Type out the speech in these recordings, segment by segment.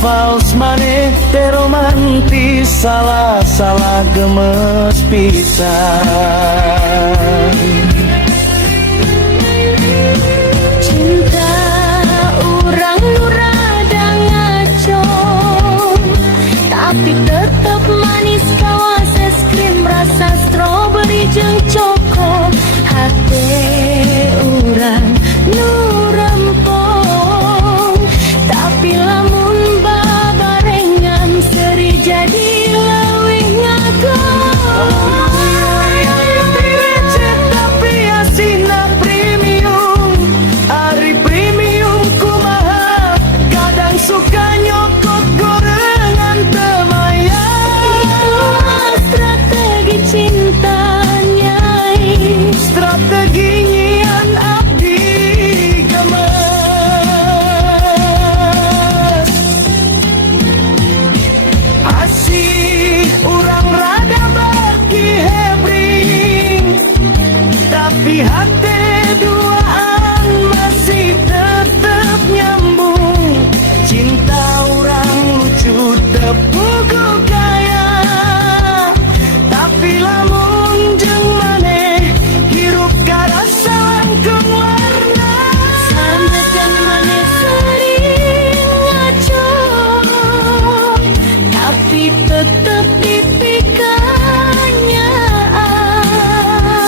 fals maneh teh romantis, salah gemes pisan. Cinta urang nu rada ngaco, tapi tetep manis kawas es krim rasa stroberi jeung coko. Hate urang nu rempong, tapi lamun babarengan seri jadi leuwih ngagom. Tapi asina premium, ari premium kumaha, kadang suka nyokot gorengan temaya. Itulah strategi cinta nyai, Strategi nyian abdi gemes. Asih urang rada bagi hebring, tapi hati duaan masih tetap nyambung. Cinta orang lucu tepugu gaya, tapi lamun jeung maneh hirup karasa langkung warna. sampeyan maneh sering ngaco, tapi tetep dipikanya.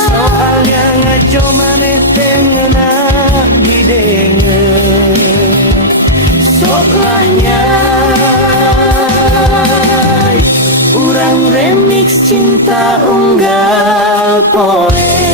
Soalnya ngaco maneh teh ngeuna didengen. Soklah nyai, urang remix cinta unggal poe.